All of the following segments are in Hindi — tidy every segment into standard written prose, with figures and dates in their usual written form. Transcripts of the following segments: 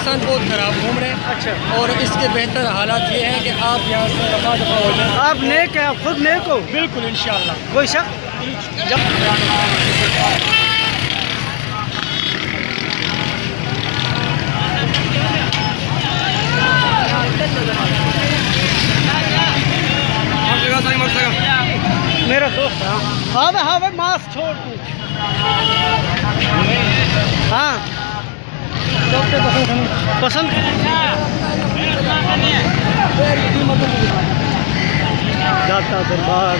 इंसान बहुत ख़राब घूम रहे हैं। अच्छा, और इसके बेहतर हालात ये हैं कि आप यहाँ से दफा दफा हो जाए। आप नेक हैं, आप खुद नेक हो? बिल्कुल इंशाल्लाह। कोई शक? मेरा दोस्त है। हाँ भाई मास्क छोड़ तू। हाँ पसंद जाता दरबार।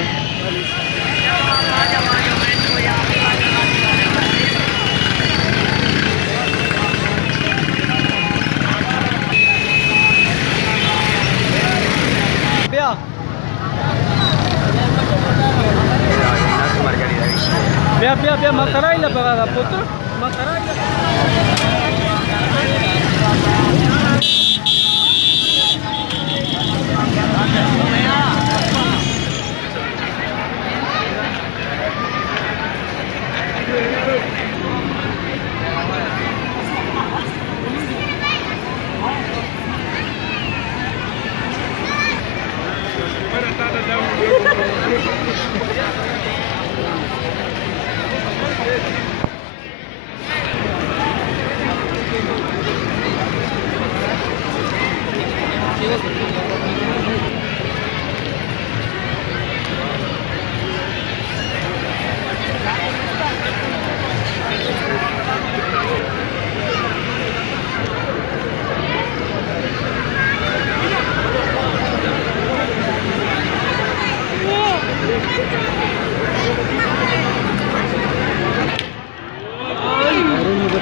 Via Macarena para puto. Macarena.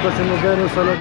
Pasemos ver solo